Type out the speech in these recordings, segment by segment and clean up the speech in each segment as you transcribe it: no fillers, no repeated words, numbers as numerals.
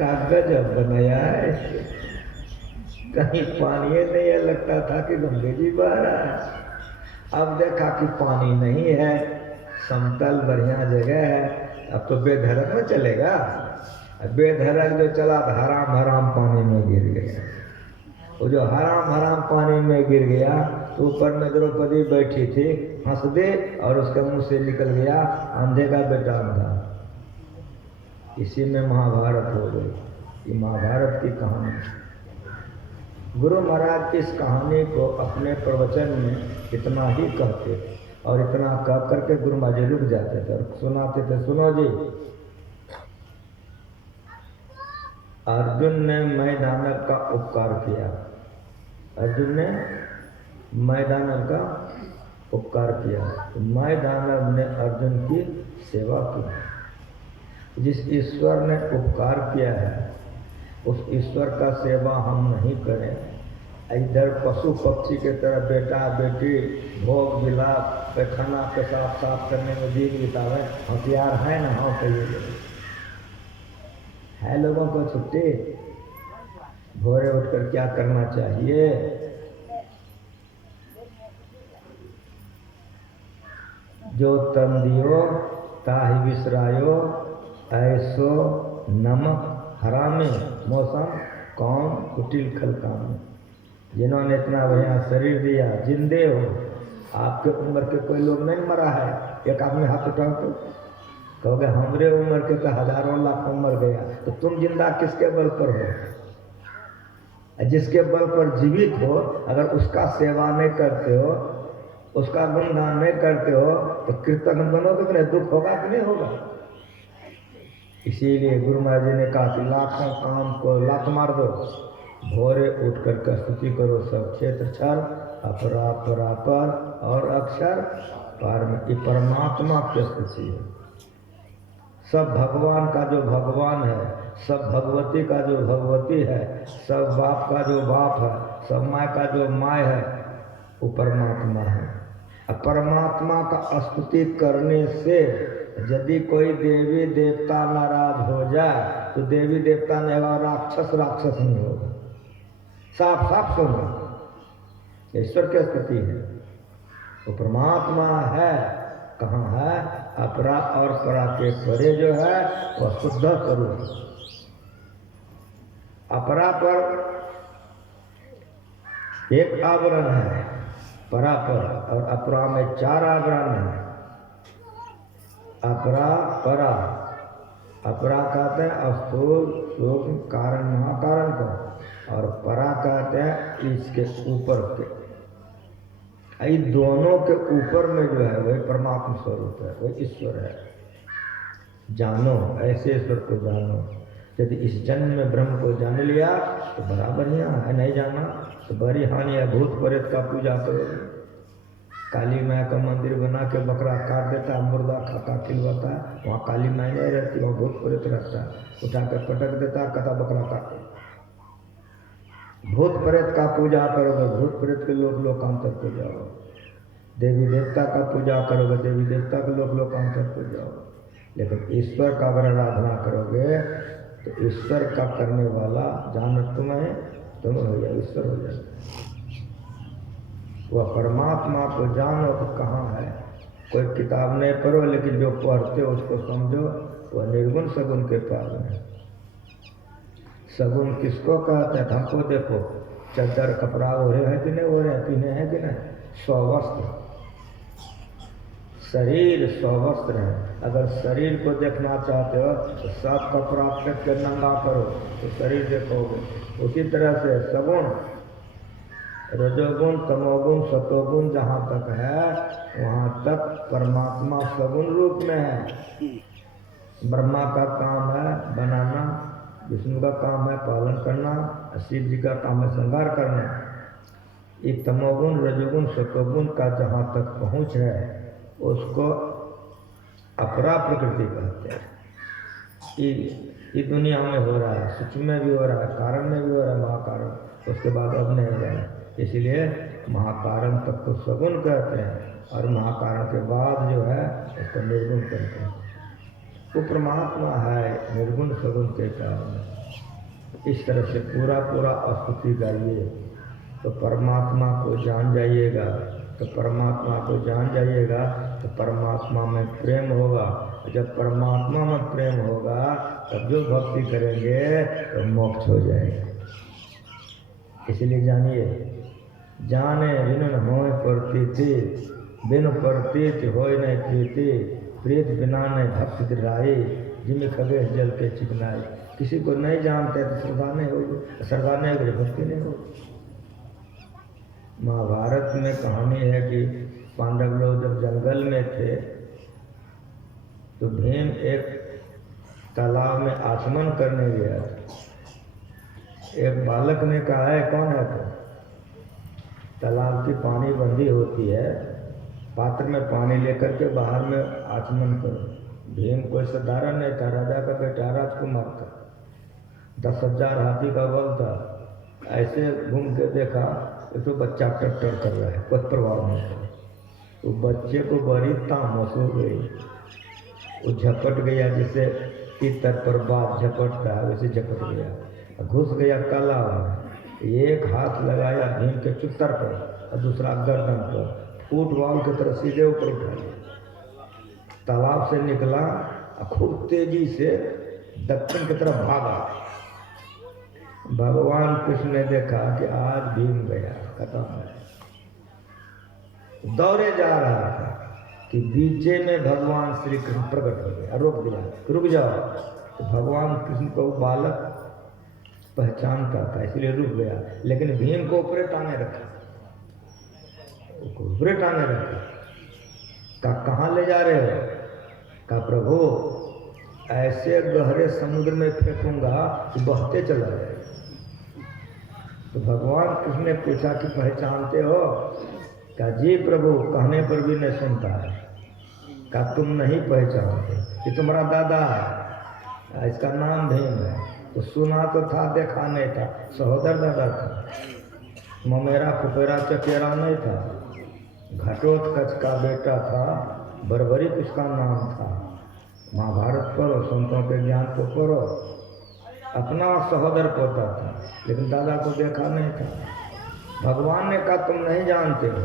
कागज बनाया है, कहीं पानी नहीं है, लगता था कि गंगे जी बह रहा है। अब देखा कि पानी नहीं है, समतल बढ़िया जगह है। अब तो बेधड़क में चलेगा, बेधड़क जो चला तो हराम हराम पानी में गिर गया। वो जो हराम हराम पानी में गिर गया तो ऊपर में द्रौपदी बैठी थी, हंस दे और उसके मुंह से निकल गया अंधे का बेटा अंधा। इसी में महाभारत हो गई। ये महाभारत की कहानी। गुरु महाराज इस कहानी को अपने प्रवचन में इतना ही कहते और इतना कह करके गुरु महाराज जी रुक जाते थे और सुनाते थे। सुनो जी, अर्जुन ने मैदानव का उपकार किया। अर्जुन ने मैदानव का उपकार किया तो मैदानव ने अर्जुन की सेवा की। जिस ईश्वर ने उपकार किया है उस ईश्वर का सेवा हम नहीं करें, इधर पशु पक्षी के तरह बेटा बेटी भोग विलाप पैखाना पेशाब साफ करने में दिन बितावे। हथियार है ना, हाँ कहिए है लोगों को छुट्टी। भोरे उठकर क्या करना चाहिए? जो तन दियो ताहि विसरायो, ऐसो नमक हरामे मौसम कौन कुटिल खल काम। जिन्होंने इतना बढ़िया शरीर दिया, जिंदे हो, आपके उम्र के कोई लोग नहीं मरा है। एक आदमी हाथ उठाओ तो कहोगे हमरे उम्र के तो हजारों लाखों मर गया। तो तुम जिंदा किसके बल पर हो? जिसके बल पर जीवित हो, अगर उसका सेवा नहीं करते हो, उसका गुणगान नहीं करते हो तो कृतज्ञ बनोगे कि नहीं? दुख होगा कि नहीं होगा? इसीलिए गुरु महाराज जी ने कहा कि लाखों काम को लात मार दो, भोरे उठकर कर स्तुति करो। सब क्षेत्र क्षर अपरा परापर और अक्षर पार में। ये परमात्मा की स्तुति है। सब भगवान का जो भगवान है, सब भगवती का जो भगवती है, सब बाप का जो बाप है, सब माँ का जो माँ है, वो परमात्मा है। परमात्मा का स्तुति करने से यदि कोई देवी देवता नाराज हो जाए तो देवी देवता नहीं होगा, राक्षस नहीं होगा। साफ साफ सुनो, ईश्वर की स्तुति है। वो परमात्मा है। कहाँ है? अपरा और परा के परे जो है वह शुद्ध स्वरूप। अपरा पर एक आवरण है, परा पर, और अपरा में 4 आवरण है। अपरा परा, अपरा कहते हैं स्थूल सूक्ष्म कारण महाकारण को, और परा कहते हैं इसके ऊपर के। इन दोनों के ऊपर में जो है वही परमात्मा स्वरूप है, वही ईश्वर है। जानो, ऐसे ईश्वर को जानो। यदि इस जन्म में ब्रह्म को जान लिया तो बड़ा बढ़िया है, नहीं जाना तो बड़ी हानि है। भूत प्रेत का पूजा करो। काली माँ का मंदिर बना के बकरा काट देता है, मुर्दा खाता खिलवाता है, वहाँ काली माँ नहीं रहती, वहाँ भूत प्रेत रहता है। उठा कर पटक देता है, कथा बकरा काट। भूत प्रेत का पूजा करोगे, भूत प्रेत के लोकांतर को जाओ। देवी देवता का पूजा करोगे, देवी देवता के लोकांतर को जाओ। लेकिन ईश्वर का अगर आराधना करोगे तो ईश्वर का करने वाला जान तुम्हें हो जाए, ईश्वर हो जाए। वह परमात्मा को जानो तो कहाँ है। कोई किताब नहीं पढ़ो, लेकिन जो पढ़ते हो उसको समझो। वह निर्गुण सगुण के पास है। सगुण किसको कहते हैं? हमको देखो, चद्दर कपड़ा ओढ़े हैं कि नहीं ओढ़े, पीने हैं कि नहीं? स्ववस्त्र, शरीर स्ववस्त्र है। अगर शरीर को देखना चाहते हो तो सब कपड़ा फेंक कर नंगा करो तो शरीर देखोगे। उसी तरह से सगुण, रजोगुण तमोगुण सतोगुण जहाँ तक है वहाँ तक परमात्मा सगुण रूप में है। ब्रह्मा का काम है बनाना, विष्णु का काम है पालन करना, शिव जी का काम है श्रृंगार करना। ये तमोगुण रजोगुण सतोगुण का जहाँ तक पहुँच है उसको अपरा प्रकृति कहते हैं। ये दुनिया में हो रहा है, सूक्ष्म में भी हो रहा है, कारण में भी हो रहा है, महाकारण। उसके बाद अब नहीं हो रहा है। इसलिए महाकारण तक को सगुण कहते हैं और महाकारण के बाद जो है उसको निर्गुण कहते हैं। वो परमात्मा है निर्गुण सगुण के कारण। इस तरह से पूरा पूरा स्तुति गाइए तो परमात्मा को जान जाइएगा, तो परमात्मा को जान जाइएगा तो परमात्मा में प्रेम होगा। जब परमात्मा में प्रेम होगा तब जो भक्ति करेंगे तो मोक्ष हो जाएगा। इसलिए जानिए, जाने बिन होए प्रतीति, बिन प्रतीत होए न प्रीति, प्रीत बिना न भक्ति दिलाए, जिम खगे जल के चिकनाए। किसी को नहीं जानते तो श्रद्धा नहीं होगी, श्रद्धा नहीं होगी भक्ति नहीं होगी। महाभारत में कहानी है कि पांडव लोग जब जंगल में थे तो भीम एक तालाब में आचमन करने गया। एक बालक ने कहा है, कौन है तो? तालाब की पानी बंदी होती है, पात्र में पानी लेकर के बाहर में आचमन करो। भीम कोई साधारण नहीं था, राजा का बेटा, राजकुमार था, 10,000 हाथी का बल था। ऐसे घूम के देखा तो बच्चा टट्टर कर रहा है, कोई प्रभाव नहीं था। तो बच्चे को बड़ी तामस हो गई, वो झपट गया, जैसे तीतर पर बात झपटता है वैसे झपट गया, घुस गया तालाब में। एक हाथ लगाया भीम के चुत्तर पर और दूसरा गर्दन पर, फुटबॉल की तरह सीधे ऊपर उठा लिया। तालाब से निकला, खूब तेजी से दक्षिण की तरफ भागा। भगवान कृष्ण ने देखा कि आज भीम गया, खत्म है। दौड़े जा रहा था कि बीचे में भगवान श्री कृष्ण प्रकट हो गया, रोक दिया, रुक जाओ। तो भगवान कृष्ण को बालक पहचानता था इसलिए रुक गया, लेकिन भीम को ऊपर टांगे रखा, ऊपर टांगे रखा। कहाँ ले जा रहे हो? कहा प्रभु ऐसे गहरे समुद्र में फेंकूंगा कि बहते चला जाएगा। तो भगवान कृष्ण ने पूछा कि पहचानते हो? कहा जी प्रभु, कहने पर भी नहीं सुनता है। कहा तुम नहीं पहचानते कि तुम्हारा दादा है, इसका नाम भीम है। तो सुना तो था, देखा नहीं था, सहोदर दादा था, ममेरा फुपेरा चकेरा नहीं था, घटोत्कच का बेटा था, बर्बरिक उसका नाम था। महाभारत पढ़ो, संतों के ज्ञान को पढ़ो। अपना सहोदर पोता था, लेकिन दादा को देखा नहीं था। भगवान ने कहा तुम नहीं जानते हो,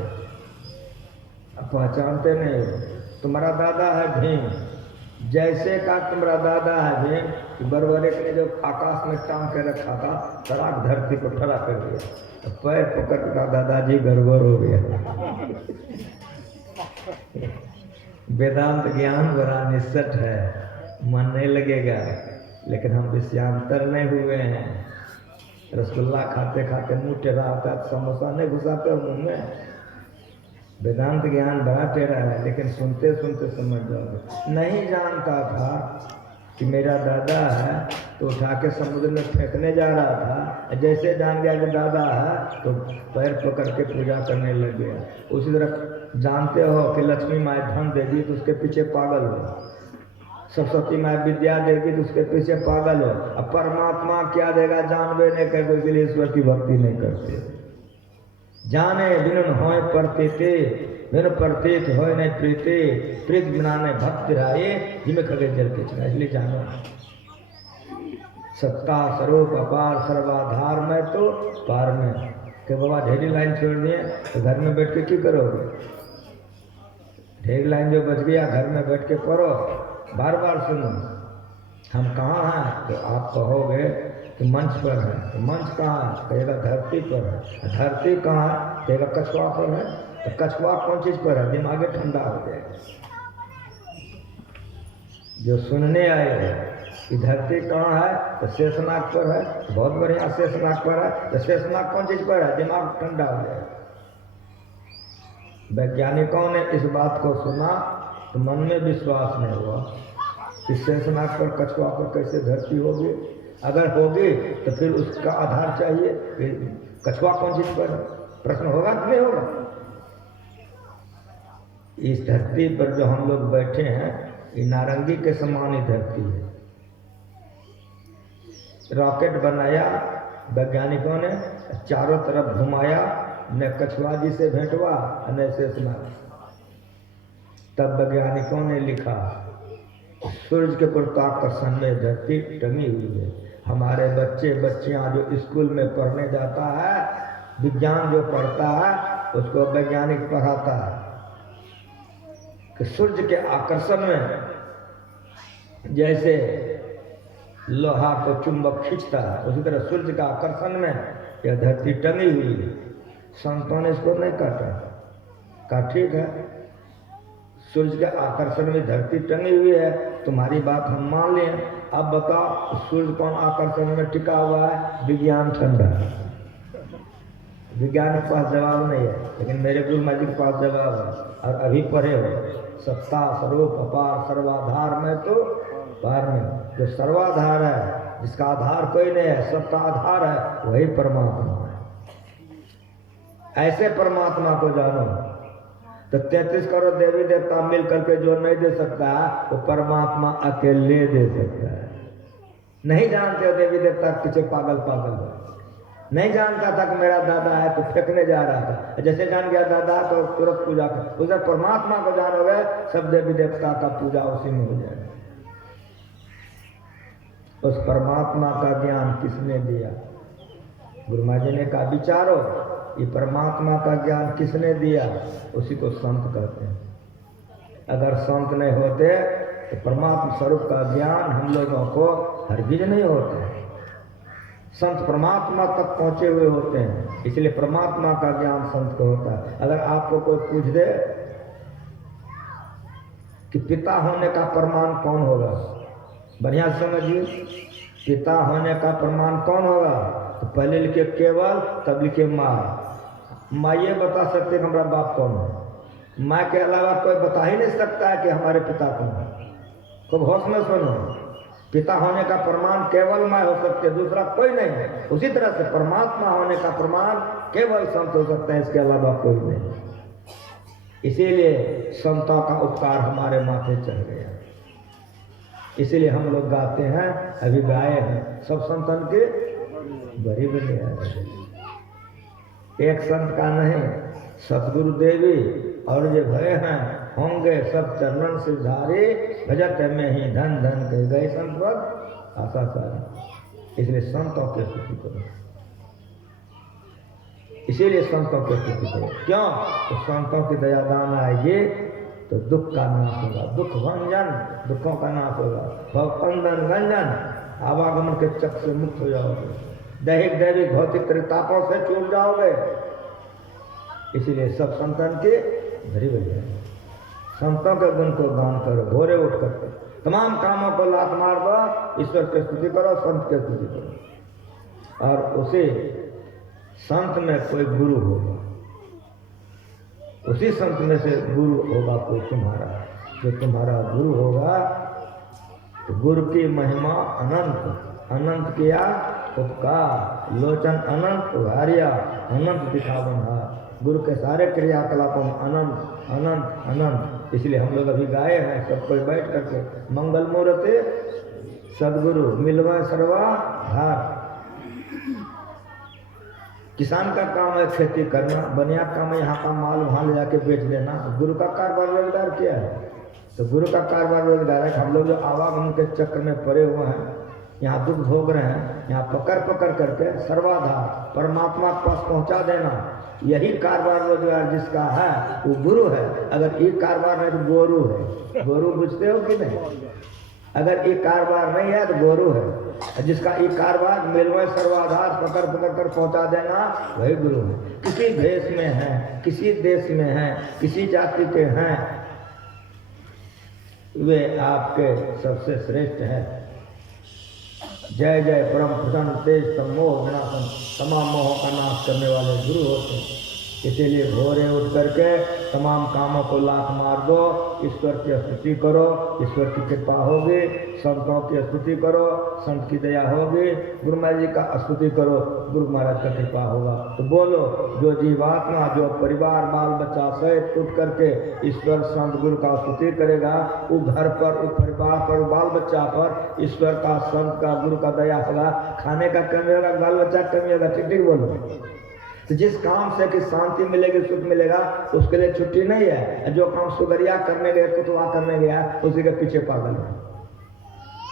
पहचानते नहीं हो, तुम्हारा दादा है भीम। जैसे का तुम्हारा दादा है भीम कि बर्बरिक ने जो आकाश में टांग के रखा था, तड़ाक धरती पर खड़ा कर दिया, तो पैर पकड़ का दादाजी गड़बड़ हो गया। वेदांत ज्ञान बड़ा निश्चित है, मन नहीं लगेगा, लेकिन हम विषयांतर नहीं हुए हैं। रसगुल्ला खाते खाते मुंह टेढ़ा होता है, समोसा नहीं घुसाते मुंह में। वेदांत ज्ञान बड़ा टेढ़ा है, लेकिन सुनते सुनते समझ जाओगे। नहीं जानता था कि मेरा दादा है तो उठा के समुद्र में फेंकने जा रहा था। जैसे जान गया कि दादा है तो पैर पकड़ के पूजा करने लग गया। उसी तरह जानते हो कि लक्ष्मी माँ धन देगी तो उसके पीछे पागल हो, सरस्वती माँ विद्या देगी तो उसके पीछे पागल हो। अब परमात्मा क्या देगा जानवे नहीं करते, इसलिए ईश्वर की भक्ति नहीं करते। जाने बिन होए प्रतीति, बिन प्रतीत होए नहीं प्रीति, प्रीत बिना नहीं भक्ति राये, जिमें खगे जल के चला। इसलिए जानो सत्ता स्वरूप अपार सर्वाधार में तो पार में। कि बाबा ढेरी लाइन छोड़ दिए तो घर में बैठ के क्यों करोगे? ढेरी लाइन जो बच गया घर में बैठ के पढ़ो, बार बार सुनो। हम कहाँ हैं तो आप कहोगे कि मंच पर है, तो मंच कहाँ है? कहेगा धरती पर है। धरती कहाँ है? कहेगा कछुआ पर है। तो कछुआ कौन चीज पर है? दिमाग ठंडा हो जाएगा। जो सुनने आए हैं कि धरती कहाँ है तो शेषनाग पर है, बहुत बढ़िया शेषनाग पर है। तो शेषनाग कौन चीज पर है? दिमाग ठंडा हो जाएगा। वैज्ञानिकों ने इस बात को सुना तो मन में विश्वास नहीं हुआ कि शेषनाग पर कछुआ पर कैसे धरती होगी। अगर होगी तो फिर उसका आधार चाहिए कि कछुआ कौन चीज पर है। प्रश्न होगा कि नहीं होगा? इस धरती पर जो हम लोग बैठे हैं ये नारंगी के समान ही धरती है। रॉकेट बनाया वैज्ञानिकों ने, चारों तरफ घुमाया, न कछुआ जी से भेंट हुआ न शेषनाग। तब वैज्ञानिकों ने लिखा सूरज के गुरुत्वाकर्षण में धरती टंगी हुई है। हमारे बच्चे बच्चियां जो स्कूल में पढ़ने जाता है, विज्ञान जो पढ़ता है, उसको वैज्ञानिक पढ़ाता है कि सूर्य के आकर्षण में जैसे लोहा को चुंबक खींचता है, उसी तरह सूर्य का आकर्षण में यह धरती टंगी हुई है। संतों ने इसको नहीं काटा, कहा ठीक है, सूर्य के आकर्षण में धरती टंगी हुई है, तुम्हारी बात हम मान लें। अब बताओ सूर्य कौन आकर्षण में टिका हुआ है? विज्ञान ठंडा है। विज्ञान के पास जवाब नहीं है, लेकिन मेरे गुरु महाराज जी के पास जवाब है। और अभी पढ़े हो, सत्ता स्वरूप अपार सर्वाधार में तो पार में। जो सर्वाधार है, जिसका आधार कोई नहीं है, सबका आधार है, वही परमात्मा है। ऐसे परमात्मा को जानो तो 33 करोड़ देवी देवता मिल करके जो नहीं दे सकता है, वो परमात्मा अकेले दे सकता है। नहीं जानते हो देवी देवता पीछे पागल पागल है। नहीं जानता था कि मेरा दादा है तो फेंकने जा रहा था, जैसे जान गया दादा तो तुरंत पूजा कर। उधर परमात्मा को जानोगे, सब देवी देवता का पूजा उसी में हो जाएगा। उस परमात्मा का ज्ञान किसने दिया? गुरु महाराज जी ने कहा विचारो, ये परमात्मा का ज्ञान किसने दिया? उसी को संत कहते हैं। अगर संत नहीं होते तो परमात्मा स्वरूप का ज्ञान हम लोगों को हरगिज नहीं होते। संत परमात्मा तक पहुंचे हुए होते हैं, इसलिए परमात्मा का ज्ञान संत को होता है। अगर आपको कोई पूछ दे कि पिता होने का प्रमाण कौन होगा, बढ़िया समझिए, पिता होने का प्रमाण कौन होगा? तो पहले लिखे केवल, तब लिखे माँ। माँ ये बता सकते कि हमारा बाप कौन है। माँ के अलावा कोई बता ही नहीं सकता है कि हमारे पिता कौन है। खूब होश में सुनो, पिता होने का प्रमाण केवल माँ हो सकते, दूसरा कोई नहीं है। उसी तरह से परमात्मा होने का प्रमाण केवल संत हो सकता है, इसके अलावा कोई नहीं। इसीलिए संतों का उपकार हमारे माथे चढ़ गया, इसीलिए हम लोग गाते हैं, अभी गाए हैं, सब संतन के बड़ी बड़ी है। एक संत का नहीं, सतगुरु देवी और जो भय हैं होंगे सब चरणन से धारे, भजत में ही धन धन कह गए संत पद आशा सारी। इसलिए संतों की स्तुति करो, इसीलिए संतों की स्तुति करो। क्यों? तो संतों की दया दान आएगी तो दुख का नाश होगा, दुख भंजन, दुखों का नाश होगा, भवबंधन गंजन, आवागमन के चक्र से मुक्त हो जाओगे, दैहिक दैविक भौतिक त्रितापों से छूट जाओगे। इसीलिए सब संतन की भरी भरी है। संतों के गुण को गान करो, भोरे उठ करके तमाम कामों को लात मार दो, ईश्वर की स्तुति करो, संत की स्तुति करो। और उसी संत में कोई गुरु होगा, उसी संत में से गुरु होगा कोई तुम्हारा। जो तुम्हारा गुरु होगा तो गुरु की महिमा अनंत, अनंत किया उपकार, लोचन अनंत उघारिया, अनंत दिखावन है। गुरु के सारे क्रियाकलापों में अनंत अनंत अनंत। इसलिए हम लोग अभी गाए हैं, सब कोई बैठ करके मंगल मूर्ति सदगुरु मिलवा सर्वा धार। किसान का काम है खेती करना, बनिया काम है यहाँ का माल वहाँ ले जाके बेच देना। गुरु का कारोबार रोजगार क्या है? तो गुरु का कारोबार रोजगार है। हम लोग जो आवागमन के चक्र में पड़े हुए हैं, यहाँ दुख भोग रहे हैं, यहाँ पकड़ पकड़ करके सर्वाधार परमात्मा के पास पहुँचा देना, यही कारोबार रोजगार जिसका है वो गुरु है। अगर ये कारोबार नहीं तो गोरू है। गोरू बुझते हो कि नहीं? अगर ये कारोबार नहीं है तो गोरू है। जिसका ये कारोबार मिलवे सर्वाधार पकड़ पकड़ कर पहुंचा देना, वही गुरु है। किसी देश में है, किसी देश में है, किसी जाति के हैं, वे आपके सबसे श्रेष्ठ हैं। जय जय परम प्रसन्न तेज सम्मोह विनाशन, तमाम मोहों का नाश करने वाले गुरु होते हैं। इसीलिए भोरे उठ करके तमाम कामों को लात मार दो, ईश्वर की स्तुति करो, ईश्वर की कृपा होगी। संतों की स्तुति करो, संत की दया होगी। गुरु महाराज जी का स्तुति करो, गुरु महाराज का कृपा होगा। तो बोलो, जो जीवात्मा जो परिवार बाल बच्चा सहित उठ करके ईश्वर संत गुरु का स्तुति करेगा, वो घर पर, वो परिवार पर, बाल बच्चा पर ईश्वर का, संत का, गुरु का दया होगा। खाने का कमी होगा, बाल बच्चा कमी होगा। ठीक ठीक बोलो। तो जिस काम से कि शांति मिलेगी, सुख मिलेगा, उसके लिए छुट्टी नहीं है। जो काम सुगरिया करने गया, कुतवा करने गया, उसी के पीछे पागल है।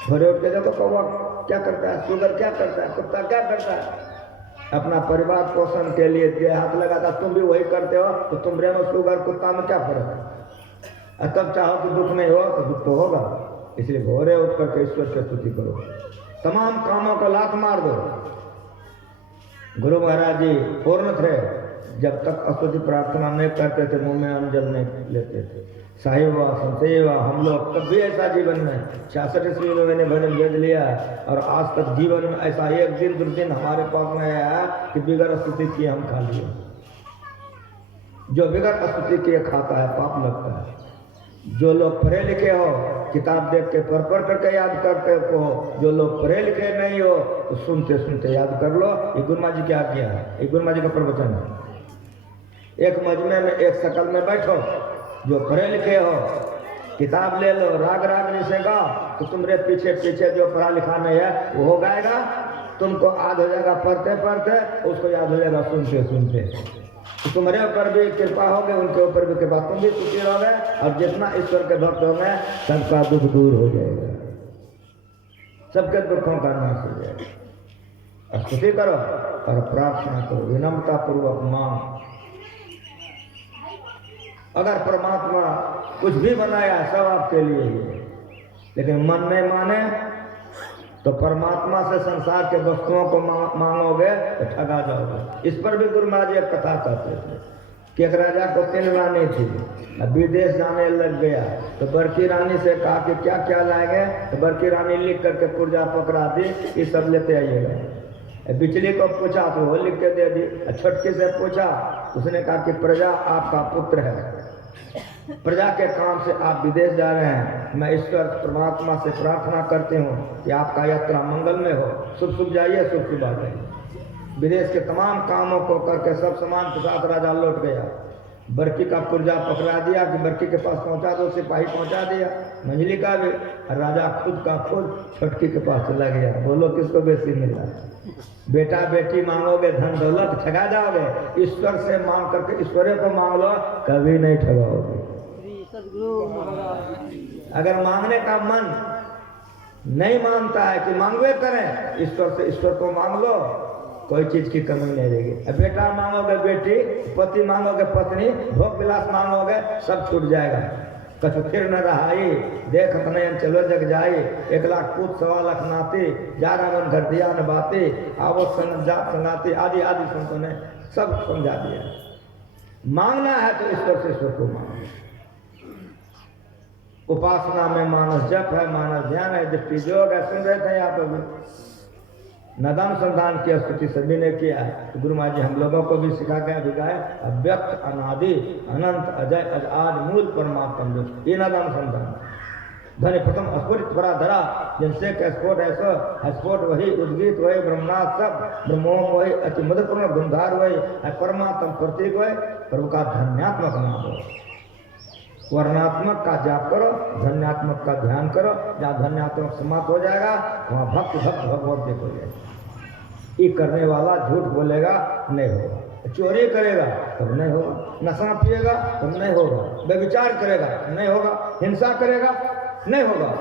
भोरे उठ के देखो कौवा क्या करता है, सुगर क्या करता है, कुत्ता क्या करता है, अपना परिवार पोषण के लिए दे हाथ लगाता। तुम भी वही करते हो तो तुमरे में सुगर कुत्ता में क्या फर्क है? तब चाहो कि दुख नहीं हो तो दुख तो होगा। इसलिए भोरे उठ करके ईश्वर की स्तुति करो, तमाम कामों को लात मार दो। गुरु महाराज जी पूर्ण थे, जब तक स्तुति प्रार्थना नहीं करते थे मुंह में अन्न जल नहीं लेते थे। साहिबा संसेवा हम लोग कभी ऐसा जीवन में 66 ईस्वी में मैंने भजन भेज लिया और आज तक जीवन में ऐसा एक दिन दुर्दिन हमारे पास में आया कि बिगड़ स्तुति किए हम खा लिए। जो बिगड़ स्तुति किए खाता है पाप लगता है। जो लोग पढ़े लिखे हो किताब देख के पढ़ करके याद करते हो, जो लोग पढ़े लिखे नहीं हो तो सुनते सुनते याद कर लो। ये गुरु महाराज जी क्या किया है, ये गुरु महाराज जी का प्रवचन है। एक मजमे में एक शकल में बैठो, जो पढ़े लिखे हो किताब ले लो, राग राग निशेगा तो तुम्हारे पीछे पीछे जो पढ़ा लिखा नहीं है वो हो जाएगा, तुमको याद हो जाएगा पढ़ते पढ़ते, उसको याद हो जाएगा सुनते सुनते। तो तुम्हारे ऊपर भी कृपा होगी, उनके ऊपर भी कृपा, तुम भी सुखी रहोगे और जितना ईश्वर के भक्त होंगे सबका दुख दूर हो जाएगा, सबके दुखों का नाश हो जाएगा। स्तुति करो और प्रार्थना करो, विनम्रता पूर्वक मांग। अगर परमात्मा कुछ भी बनाया सब आपके लिए ही है, लेकिन मन नहीं माने तो परमात्मा से संसार के वस्तुओं को मांगोगे तो ठगा जाओगे। इस पर भी गुरु महाराज जी एक कथा कहते थे कि एक राजा को 3 रानी थी, अब विदेश जाने लग गया तो बड़की रानी से कहा कि क्या क्या लाएंगे, तो बड़की रानी लिख करके पुर्जा पकड़ा दी, ये सब लेते आइएगा। बिचली को पूछा तो वो लिख के दे दी। छोटकी से पूछा, उसने कहा कि प्रजा आपका पुत्र है, प्रजा के काम से आप विदेश जा रहे हैं, मैं ईश्वर परमात्मा से प्रार्थना करती हूँ कि आपका यात्रा मंगल में हो, शुभ शुभ जाइए, शुभ शुभ आ जाइए। विदेश के तमाम कामों को करके सब सामान के साथ राजा लौट गया। बड़की का पुर्जा पकड़ा दिया कि बड़की के पास पहुंचा दो, सिपाही पहुंचा दिया, मंजली का भी, राजा खुद का खुद छोटकी के पास चला गया। बोलो किसको बेसी मिल रहा है? बेटा बेटी मांगोगे धन दौलत ठगा जाओगे, ईश्वर से मांग करके ईश्वर को मांग लो, कभी नहीं ठगाओगे। अगर मांगने का मन नहीं मानता है कि मांगवे करें, ईश्वर से ईश्वर को मांग लो, कोई चीज की कमी नहीं रहेगी। बेटा मांगोगे बेटी, पति मांगोगे पत्नी, भोग विलास मांगोगे, सब छूट जाएगा। कछु फिर न रहाई, देख अपने चलो जग जाई, 1 लाख पूत 1.25 लाख नाती, 11 मन घर दिया न बाती, आवो संगाती, आदि आदि संतों ने सब समझा दिया। मांगना है तो ईश्वर से ईश्वर को मांगो। उपासना में मानस जप है, मानस ध्यान है, दृष्टि योग है। सुन रहे थे यहाँ पर भी नदम संतान की स्तुति सभी ने किया है। गुरु महाराज जी हम लोगों को भी सिखा के दिखाए, अव्यक्त अनादि अनंत अजय आज मूल परमात्मा, ये नदम संतान धन प्रथम अस्फुट परा धरा, जिनसे स्फोट ऐसा स्फोट वही उद्गीत वही ब्रह्मनाथ सब ब्रह्मोम वही अति मधुपूर्ण गुंधार वही परमात्म प्रतीक वही, प्रभु का धन्यात्मक नाम हो। वर्णात्मक का जाप करो, धन्यात्मक का ध्यान करो, जहाँ धन्यात्मक समाप्त हो जाएगा वहाँ भक्त भक्त भगवत देख हो जाएगा। ये करने वाला झूठ बोलेगा नहीं होगा, चोरी करेगा तब नहीं होगा, नशा पिएगा तब नहीं होगा, व्यभिचार करेगा नहीं होगा, हिंसा करेगा नहीं होगा।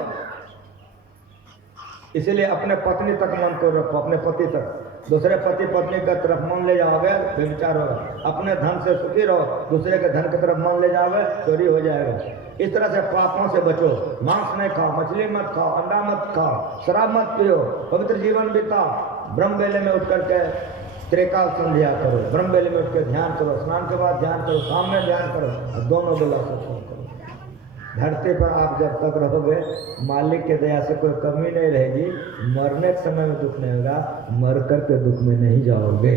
इसलिए अपने पत्नी तक मन को रखो, अपने पति तक। दूसरे पति पत्नी की तरफ मन ले जाओगे व्यभिचार होगा। अपने धन से सुखी रहो, दूसरे के धन की तरफ मन ले जाओगे चोरी हो जाएगा। इस तरह से पापों से बचो, मांस नहीं खाओ, मछली मत खाओ, अंडा मत खाओ, शराब मत पियो, पवित्र जीवन बिताओ। ब्रह्म बेले में उठ करके त्रिकाल संध्या करो, ब्रह्म बेले में उठ कर ध्यान करो, स्नान के बाद ध्यान करो, शाम में ध्यान करो और दोनों बेला सत्संग करो। धरती पर आप जब तक रहोगे मालिक के दया से कोई कमी नहीं रहेगी, मरने के समय में दुख नहीं होगा, मर कर के दुख में नहीं जाओगे।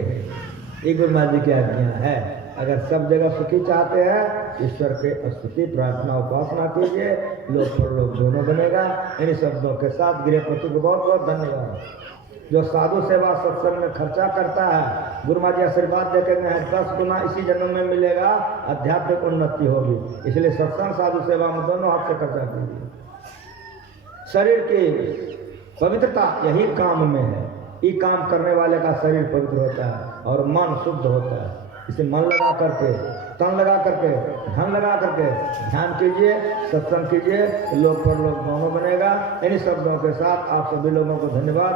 ये गुरु महाराज जी की आज्ञा है। अगर सब जगह सुखी चाहते हैं, ईश्वर के स्तुति प्रार्थना उपासना कीजिए, लोक पर लोक दोनों बनेगा। इन शब्दों के साथ गृहपति को बहुत बहुत धन्यवाद। जो साधु सेवा सत्संग में खर्चा करता है, गुरु महाराज जी आशीर्वाद देते हैं 10 गुना इसी जन्म में मिलेगा, आध्यात्मिक उन्नति होगी। इसलिए सत्संग साधु सेवा में दोनों हाथ से खर्चा कीजिए। शरीर की पवित्रता यही काम में है। ये काम करने वाले का शरीर पवित्र होता है और मन शुद्ध होता है। इसे मन लगा करके तन लगा करके, धन लगा करके ध्यान कीजिए, सत्संग कीजिए, लोक पर लोक दोनों बनेगा। इन्हीं शब्दों के साथ आप सभी लोगों को धन्यवाद।